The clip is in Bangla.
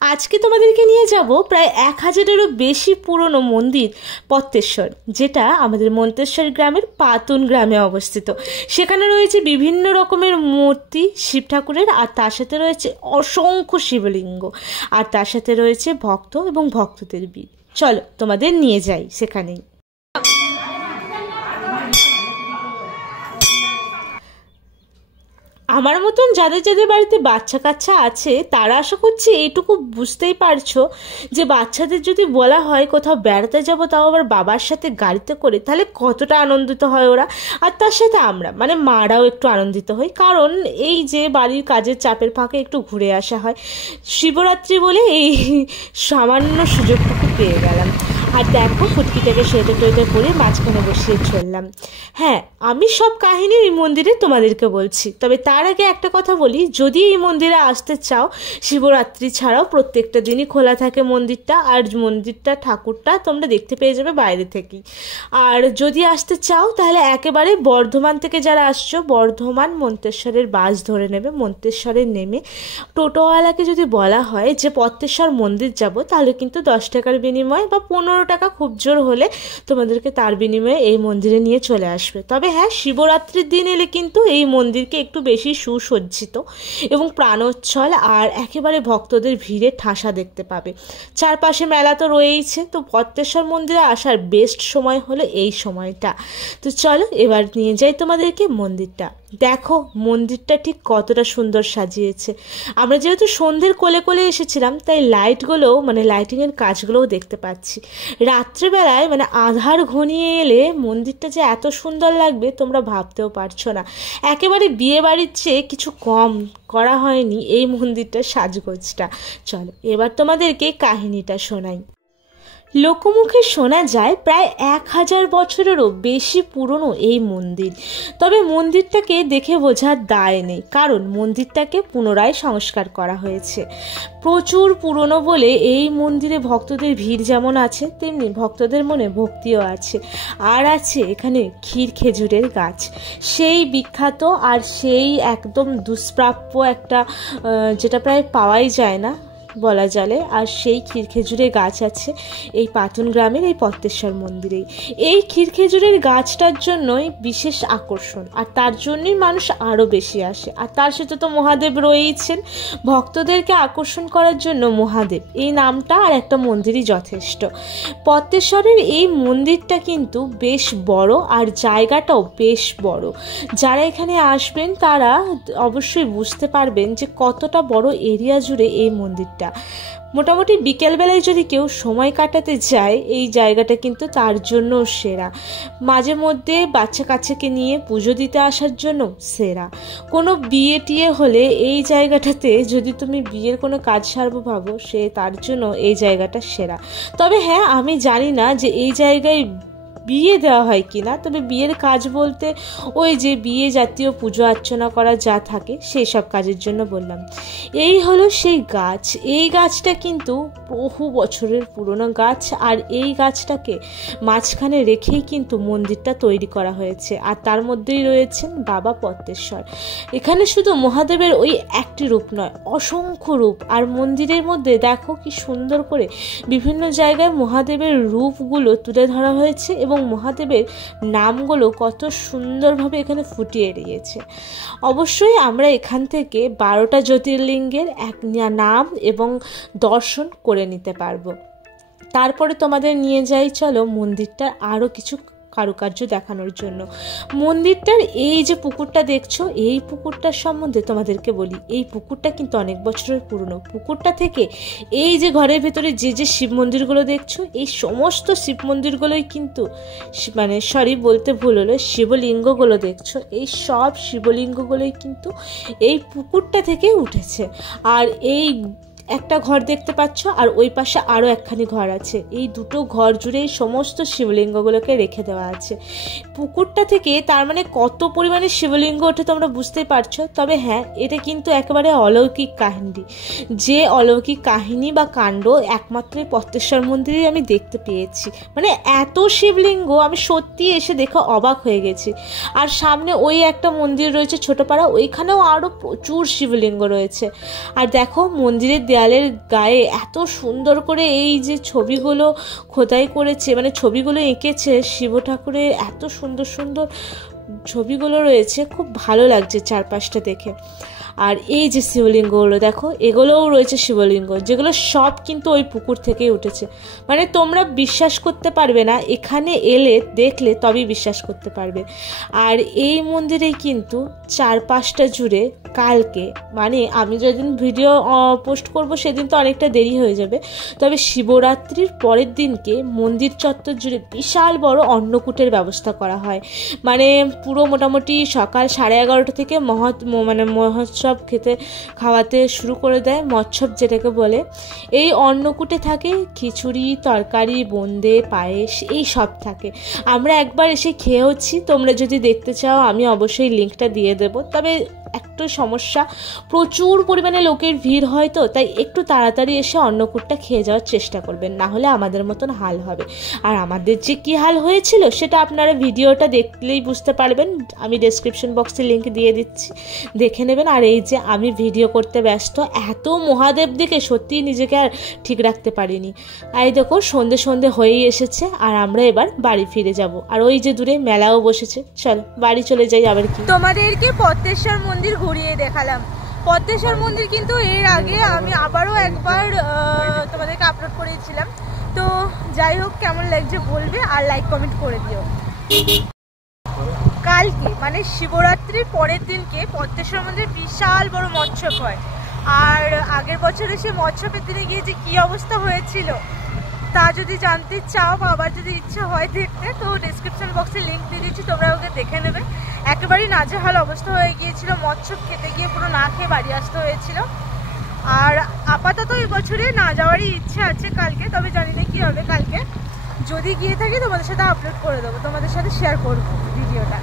আজকে তোমাদেরকে নিয়ে যাব প্রায় 1000-এরও বেশি পুরনো মন্দির পত্তেশ্বর, যেটা আমাদের মন্তেশ্বর গ্রামের পাতুন গ্রামে অবস্থিত। সেখানে রয়েছে বিভিন্ন রকমের মূর্তি শিব ঠাকুরের, আর তার সাথে রয়েছে অসংখ্য শিবলিঙ্গ, আর তার সাথে রয়েছে ভক্ত এবং ভক্তদের ভিড়। চলো তোমাদের নিয়ে যাই সেখানেই। আমার মতন যাদের যাদের বাড়িতে বাচ্চা কাচ্চা আছে তারা আশা করছি এইটুকু বুঝতেই পারছো যে বাচ্চাদের যদি বলা হয় কোথাও বেড়াতে যাব, তাও আবার বাবার সাথে গাড়িতে করে, তাহলে কতটা আনন্দিত হয় ওরা। আর তার সাথে আমরা মানে মারাও একটু আনন্দিত হই, কারণ এই যে বাড়ির কাজের চাপের ফাঁকে একটু ঘুরে আসা হয়। শিবরাত্রি বলে এই সামান্য সুযোগটুকু পেয়ে গেলাম। আর দেখো ফুটকিটাকে সোয়েটার টোয়েটার পরে মাঝখানে বসিয়ে চললাম। হ্যাঁ, আমি সব কাহিনী এই মন্দিরে তোমাদেরকে বলছি, তবে তার আগে একটা কথা বলি, যদি এই মন্দিরে আসতে চাও, শিবরাত্রি ছাড়াও প্রত্যেকটা দিনই খোলা থাকে মন্দিরটা, আর মন্দিরটা ঠাকুরটা তোমরা দেখতে পেয়ে যাবে বাইরে থেকেই। আর যদি আসতে চাও তাহলে একেবারে বর্ধমান থেকে যারা আসছো, বর্ধমান মন্তেশ্বরের বাস ধরে নেবে। মন্তেশ্বরে নেমে টোটোওয়ালাকে যদি বলা হয় যে পত্তেশ্বর মন্দির যাব, তাহলে কিন্তু 10 টাকার বিনিময়ে বা 15 টাকা খুব জোর হলে তোমাদেরকে তার বিনিময়ে এই মন্দিরে নিয়ে চলে আসবে। তবে হ্যাঁ, শিবরাত্রির দিন এলে কিন্তু এই মন্দিরকে একটু বেশি সুসজ্জিত এবং প্রাণোচ্ছল আর একেবারে ভক্তদের ভিড়ে ঠাসা দেখতে পাবে। চারপাশে মেলা তো রয়েইছে, তো পত্তেশ্বর মন্দিরে আসার বেস্ট সময় হলো এই সময়টা। তো চলো এবার নিয়ে যাই তোমাদেরকে মন্দিরটা। দেখো মন্দিরটা ঠিক কতটা সুন্দর সাজিয়েছে। আমরা যেহেতু সন্ধ্যের কোলে কোলে এসেছিলাম, তাই লাইটগুলোও মানে লাইটিংয়ের কাজগুলোও দেখতে পাচ্ছি। রাত্রেবেলায় মানে আধার ঘনিয়ে এলে মন্দিরটা যে এত সুন্দর লাগবে তোমরা ভাবতেও পারছো না। একেবারে বিয়ে বাড়ির চেয়ে কিছু কম করা হয়নি এই মন্দিরটার সাজগোজটা। চলো এবার তোমাদেরকে কাহিনীটা শোনাই। লোকমুখে শোনা যায় প্রায় 1000 বছরেরও বেশি পুরনো এই মন্দির। তবে মন্দিরটাকে দেখে বোঝার দায় নেই, কারণ মন্দিরটাকে পুনরায় সংস্কার করা হয়েছে। প্রচুর পুরনো বলে এই মন্দিরে ভক্তদের ভিড় যেমন আছে, তেমনি ভক্তদের মনে ভক্তিও আছে। আর আছে এখানে ক্ষীর খেজুরের গাছ, সেই বিখ্যাত আর সেই একদম দুষ্প্রাপ্য একটা, যেটা প্রায় পাওয়াই যায় না বলা চলে। আর সেই ক্ষীর খেজুরের গাছ আছে এই পাতুন গ্রামের এই পত্তেশ্বর মন্দিরেই। এই ক্ষীর খেজুরের গাছটার জন্যই বিশেষ আকর্ষণ, আর তার জন্যই মানুষ আরও বেশি আসে। আর তার সাথে তো মহাদেব রয়েইছেন, ভক্তদেরকে আকর্ষণ করার জন্য মহাদেব এই নামটা আর একটা মন্দিরই যথেষ্ট। পত্তেশ্বরের এই মন্দিরটা কিন্তু বেশ বড়, আর জায়গাটাও বেশ বড়। যারা এখানে আসবেন তারা অবশ্যই বুঝতে পারবেন যে কতটা বড় এরিয়া জুড়ে এই মন্দিরটা। মোটামুটি বিকেলবেলায় যদি কেউ সময় কাটাতে যায়, এই জায়গাটা কিন্তু তার জন্য সেরা। মাঝে মধ্যে বাচ্চা কাচ্চাকে নিয়ে পুজো দিতে আসার জন্য সেরা। কোনো বিয়ে টিয়ে হলে এই জায়গাটাতে, যদি তুমি বিয়ের কোনো কাজ সারবো ভাবো, সে তার জন্য এই জায়গাটা সেরা। তবে হ্যাঁ, আমি জানি না যে এই জায়গায় বিয়ে দেওয়া হয় কিনা, তবে বিয়ের কাজ বলতে ওই যে বিয়ে জাতীয় পুজো অর্চনা করা যা থাকে সেই সব কাজের জন্য বললাম। এই হলো সেই গাছ। এই গাছটা কিন্তু বহু বছরের পুরনো গাছ, আর এই গাছটাকে মাঝখানে রেখেই কিন্তু মন্দিরটা তৈরি করা হয়েছে। আর তার মধ্যেই রয়েছেন বাবা পত্তেশ্বর। এখানে শুধু মহাদেবের ওই একটি রূপ নয়, অসংখ্য রূপ। আর মন্দিরের মধ্যে দেখো কি সুন্দর করে বিভিন্ন জায়গায় মহাদেবের রূপগুলো তুলে ধরা হয়েছে, এবং মহাদেবের নামগুলো কত সুন্দরভাবে এখানে ফুটিয়ে দিয়েছে। অবশ্যই আমরা এখান থেকে 12টা জ্যোতির্লিঙ্গের এক নাম এবং দর্শন করে নিতে পারবো। তারপরে তোমাদের নিয়ে যাই চলো মন্দিরটার আরও কিছু কারুকার্য দেখানোর জন্য। মন্দিরটার এই যে পুকুরটা দেখছো, এই পুকুরটার সম্বন্ধে তোমাদেরকে বলি। এই পুকুরটা কিন্তু অনেক বছরের পুরনো। পুকুরটা থেকে এই যে ঘরের ভেতরে যে যে শিব মন্দিরগুলো দেখছো, এই সমস্ত শিব মন্দিরগুলোই কিন্তু মানে বলতে ভুল হলো, শিবলিঙ্গগুলো দেখছো, এই সব শিবলিঙ্গগুলোই কিন্তু এই পুকুরটা থেকে উঠেছে। আর এই একটা ঘর দেখতে পাচ্ছ, আর ওই পাশে আরও একখানি ঘর আছে। এই দুটো ঘর জুড়ে এই সমস্ত শিবলিঙ্গগুলোকে রেখে দেওয়া আছে পুকুরটা থেকে। তার মানে কত পরিমাণে শিবলিঙ্গ ওঠে তোমরা বুঝতেই পারছো। তবে হ্যাঁ, এটা কিন্তু একেবারে অলৌকিক কাহিনী। যে অলৌকিক কাহিনী বা কাণ্ড একমাত্র পত্তেশ্বর মন্দিরেই আমি দেখতে পেয়েছি। মানে এত শিবলিঙ্গ আমি সত্যি এসে দেখে অবাক হয়ে গেছি। আর সামনে ওই একটা মন্দির রয়েছে ছোটপাড়া, ওইখানেও আরও প্রচুর শিবলিঙ্গ রয়েছে। আর দেখো মন্দিরের দেয়ালের গায়ে এত সুন্দর করে এই যে ছবিগুলো খোদাই করেছে, মানে ছবিগুলো এঁকেছে শিব ঠাকুরের, এত সুন্দর সুন্দর ছবিগুলো রয়েছে, খুব ভালো লাগছে চারপাশটা দেখে। আর এই যে শিবলিঙ্গগুলো দেখো, এগুলোও রয়েছে শিবলিঙ্গ, যেগুলো সব কিন্তু ওই পুকুর থেকেই উঠেছে। মানে তোমরা বিশ্বাস করতে পারবে না, এখানে এলে দেখলে তবেই বিশ্বাস করতে পারবে। আর এই মন্দিরেই কিন্তু চারপাশটা জুড়ে কালকে, মানে আমি যেদিন ভিডিও পোস্ট করব সেদিন তো অনেকটা দেরি হয়ে যাবে, তবে শিবরাত্রির পরের দিনকে মন্দির চত্বর জুড়ে বিশাল বড় অন্নকূটের ব্যবস্থা করা হয়। মানে পুরো মোটামুটি সকাল 11:30 থেকে মহোৎসব খাওয়াতে শুরু করে দেয়, মৎসব যেটাকে বলে। এই অন্নকূটে থাকে খিচুড়ি, তরকারি, বোঁদে, পায়েস, এই সব থাকে। আমরা একবার এসে খেয়েওছি, তোমরা যদি দেখতে চাও আমি অবশ্যই লিঙ্কটা দিয়ে দেবো। তবে একটু সমস্যা, প্রচুর পরিমাণে লোকের ভিড় হয়, তো তাই একটু তাড়াতাড়ি এসে অন্নকূটটা খেয়ে যাওয়ার চেষ্টা করবেন, না হলে আমাদের মতন হাল হবে। আর আমাদের যে কি হাল হয়েছিল সেটা আপনারা ভিডিওটা দেখলেই বুঝতে পারবেন, আমি ডেসক্রিপশন বক্সে লিঙ্ক দিয়ে দিচ্ছি, দেখে নেবেন। আর এই যে আমি ভিডিও করতে ব্যস্ত, এত মহাদেব দেখে সত্যিই নিজেকে আর ঠিক রাখতে পারিনি। এই দেখো সন্ধে সন্ধে হয়েই এসেছে, আর আমরা এবার বাড়ি ফিরে যাব। আর ওই যে দূরে মেলাও বসেছে, চলো বাড়ি চলে যাই। আবার কি তোমাদেরকে পদ্মেশ্বর মন্দির ঘুরিয়ে দেখালাম। পদ্মেশ্বর মন্দির কিন্তু এর আগে আমি আবারও একবার তোমাদেরকে আপলোড করেছিলাম, তো যাই হোক কেমন লাগছে বলবে, আর লাইক কমেন্ট করে দিও। কালকে মানে শিবরাত্রির পরের দিনকে পদ্মেশ্বর মন্দিরে বিশাল বড় মৎসব হয়। আর আগের বছরে সে মৎসবের দিনে গিয়ে যে কী অবস্থা হয়েছিল তা যদি জানতে চাও বা আবার যদি ইচ্ছা হয় দেখতে, তো ডিসক্রিপশন বক্সে লিঙ্ক দিয়ে দিচ্ছি, তোমরা ওকে দেখে নেবে। একেবারেই নাজেহাল অবস্থা হয়ে গিয়েছিল, মৎসব খেতে গিয়ে পুরো না খেয়ে বাড়ি আসতে হয়েছিল। আর আপাতত এই বছরে না যাওয়ারই ইচ্ছা আছে কালকে, তবে জানি না কী হবে কালকে। যদি গিয়ে থাকি তোমাদের সাথে আপলোড করে দেবো, তোমাদের সাথে শেয়ার করবো ভিডিওটা।